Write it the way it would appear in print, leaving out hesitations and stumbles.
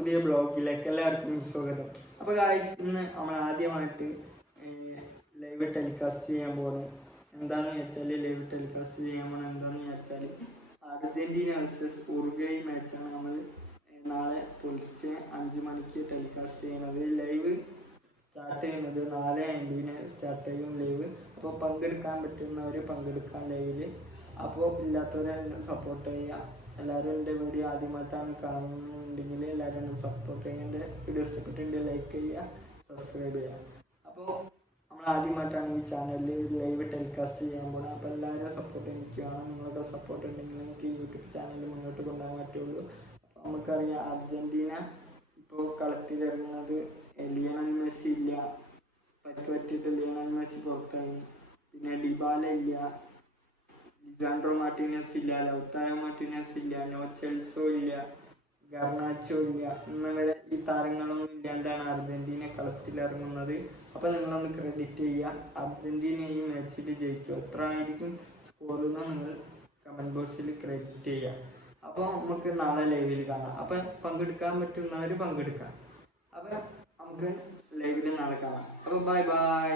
പുതിയ ബ്ലോഗിലേക്ക് എല്ലാവർക്കും സ്വാഗതം. അപ്പോൾ ഗായ്സ്, ഇന്ന് നമ്മൾ ആദ്യമായിട്ട് ലൈവ് ടെലികാസ്റ്റ് ചെയ്യാൻ പോകുന്നു. എന്താണെന്ന് വെച്ചാൽ അർജന്റീന വേഴ്സസ് ഉറുഗ്വേ മാച്ചാണ് നമ്മൾ നാളെ പുലർച്ചെ 5 മണിക്ക് ടെലികാസ്റ്റ് ചെയ്യുന്നത്. ലൈവ് സ്റ്റാർട്ട് ചെയ്യുന്നത് 4:50 സ്റ്റാർട്ട് ചെയ്യും ലൈവ്. അപ്പോൾ പങ്കെടുക്കാൻ പറ്റുന്നവർ പങ്കെടുക്കാൻ ലൈവിൽ. അപ്പോൾ ഇല്ലാത്തവരെ സപ്പോർട്ട് ചെയ്യുക. എല്ലാവരും എൻ്റെ വീഡിയോ ആദ്യമായിട്ടാണ് കാണുന്നുണ്ടെങ്കിൽ എല്ലാവരും ഒന്ന് സപ്പോർട്ട് ചെയ്യുക. എൻ്റെ വീഡിയോ ഇഷ്ടപ്പെട്ടിട്ടുണ്ടെങ്കിൽ ലൈക്ക് ചെയ്യുക, സബ്സ്ക്രൈബ് ചെയ്യുക. അപ്പോൾ നമ്മൾ ആദ്യമായിട്ടാണ് ഈ ചാനലിൽ ലൈവ് ടെലികാസ്റ്റ് ചെയ്യാൻ പോകുന്നത്. അപ്പോൾ എല്ലാവരും സപ്പോർട്ട് എനിക്കാണ്. നിങ്ങളുടെ സപ്പോർട്ട് ഉണ്ടെങ്കിൽ എനിക്ക് യൂട്യൂബ് ചാനൽ മുന്നോട്ട് കൊണ്ടുപോകാൻ പറ്റുള്ളൂ. അപ്പോൾ നമുക്കറിയാം, അർജൻറ്റീന ഇപ്പോൾ കളത്തിലിറങ്ങുന്നത് ലിയണൽ മെസ്സി ഇല്ല, പരിക്ക് പറ്റിയിട്ട് ലിയണൽ മെസ്സി പുറത്തായി. പിന്നെ ഡിബാല ഇല്ല, ലിസാൻഡ്രോ മാർട്ടിനസ് ഇല്ല, ലൗതാരോ മാർട്ടിനസ് ഇല്ല, നോ ചെൽസോ ഇല്ല, ഗർനാച്ചോ ഇല്ല. ഇന്നവരെ ഈ താരങ്ങളൊന്നും ഇല്ലാണ്ടാണ് അർജന്റീന കളത്തിലിറങ്ങുന്നത്. അപ്പോൾ നിങ്ങളൊന്ന് ക്രെഡിറ്റ് ചെയ്യുക. അർജന്റീന ഈ മാച്ചിൽ ജയിക്കും. എത്ര ആയിരിക്കും സ്കോർ എന്ന് നിങ്ങൾ കമൻറ്റ് ബോക്സിൽ ക്രെഡിറ്റ് ചെയ്യുക. അപ്പോൾ നമുക്ക് നാളെ ലൈവിൽ കാണാം. അപ്പം പങ്കെടുക്കാൻ പറ്റുന്നവർ പങ്കെടുക്കാം. അപ്പം നമുക്ക് ലൈവിൽ നാളെ കാണാം. അപ്പോൾ ബൈ ബൈ.